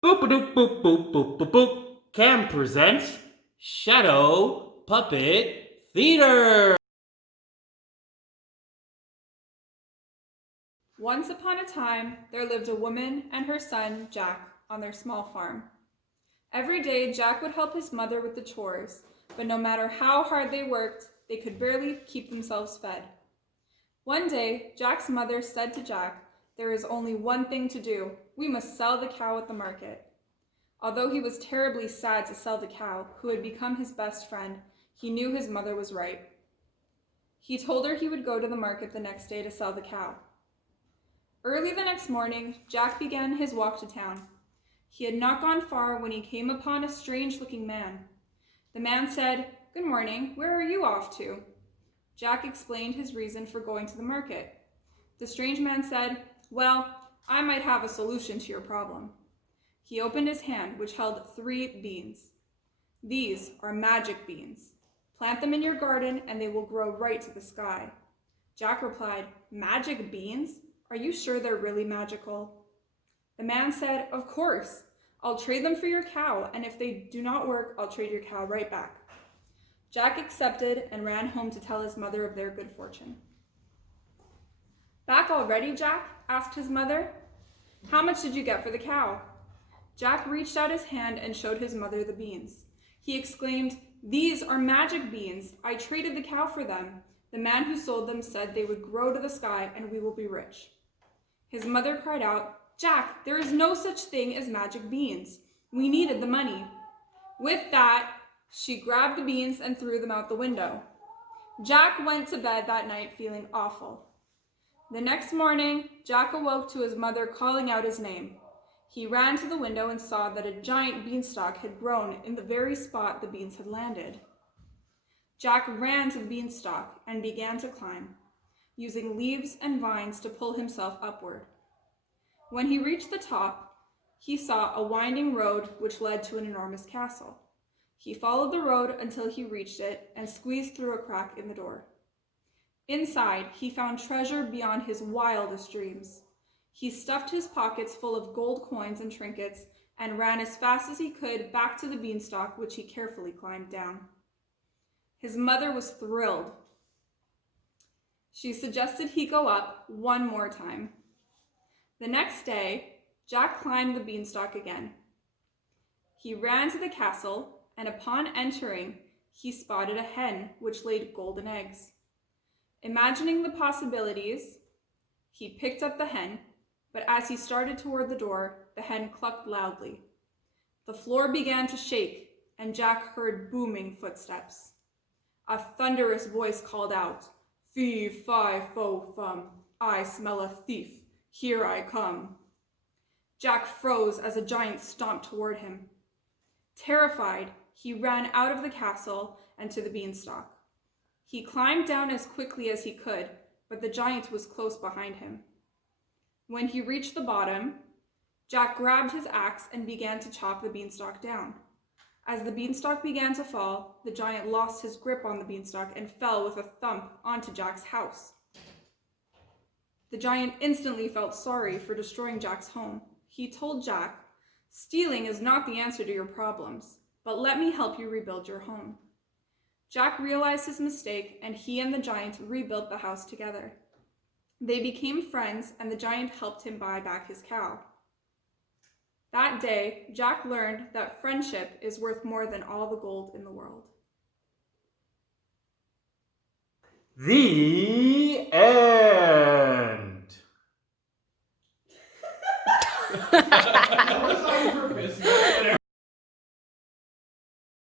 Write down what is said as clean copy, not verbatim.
Boop a doop boop boop boop boop boop. C.A.M presents Shadow Puppet Theater. Once upon a time, there lived a woman and her son, Jack, on their small farm. Every day, Jack would help his mother with the chores, but no matter how hard they worked, they could barely keep themselves fed. One day, Jack's mother said to Jack, "There is only one thing to do. We must sell the cow at the market." Although he was terribly sad to sell the cow, who had become his best friend, he knew his mother was right. He told her he would go to the market the next day to sell the cow. Early the next morning, Jack began his walk to town. He had not gone far when he came upon a strange-looking man. The man said, "Good morning, where are you off to?" Jack explained his reason for going to the market. The strange man said, "Well, I might have a solution to your problem." He opened his hand, which held 3 beans. "These are magic beans. Plant them in your garden and they will grow right to the sky." Jack replied, "Magic beans? Are you sure they're really magical?" The man said, "Of course. I'll trade them for your cow, and if they do not work, I'll trade your cow right back." Jack accepted and ran home to tell his mother of their good fortune. "Back already, Jack?" asked his mother. "How much did you get for the cow?" Jack reached out his hand and showed his mother the beans. He exclaimed, "These are magic beans. I traded the cow for them. The man who sold them said they would grow to the sky and we will be rich." His mother cried out, "Jack, there is no such thing as magic beans. We needed the money." With that, she grabbed the beans and threw them out the window. Jack went to bed that night feeling awful. The next morning, Jack awoke to his mother calling out his name. He ran to the window and saw that a giant beanstalk had grown in the very spot the beans had landed. Jack ran to the beanstalk and began to climb, using leaves and vines to pull himself upward. When he reached the top, he saw a winding road which led to an enormous castle. He followed the road until he reached it and squeezed through a crack in the door. Inside, he found treasure beyond his wildest dreams. He stuffed his pockets full of gold coins and trinkets and ran as fast as he could back to the beanstalk, which he carefully climbed down. His mother was thrilled. She suggested he go up one more time. The next day, Jack climbed the beanstalk again. He ran to the castle, and upon entering, he spotted a hen which laid golden eggs. Imagining the possibilities, he picked up the hen, but as he started toward the door, the hen clucked loudly. The floor began to shake, and Jack heard booming footsteps. A thunderous voice called out, "Fee, fi, fo, fum, I smell a thief. Here I come." Jack froze as a giant stomped toward him. Terrified, he ran out of the castle and to the beanstalk. He climbed down as quickly as he could, but the giant was close behind him. When he reached the bottom, Jack grabbed his axe and began to chop the beanstalk down. As the beanstalk began to fall, the giant lost his grip on the beanstalk and fell with a thump onto Jack's house. The giant instantly felt sorry for destroying Jack's home. He told Jack, "Stealing is not the answer to your problems, but let me help you rebuild your home." Jack realized his mistake, and he and the giant rebuilt the house together. They became friends, and the giant helped him buy back his cow. That day, Jack learned that friendship is worth more than all the gold in the world. The end. That was on purpose.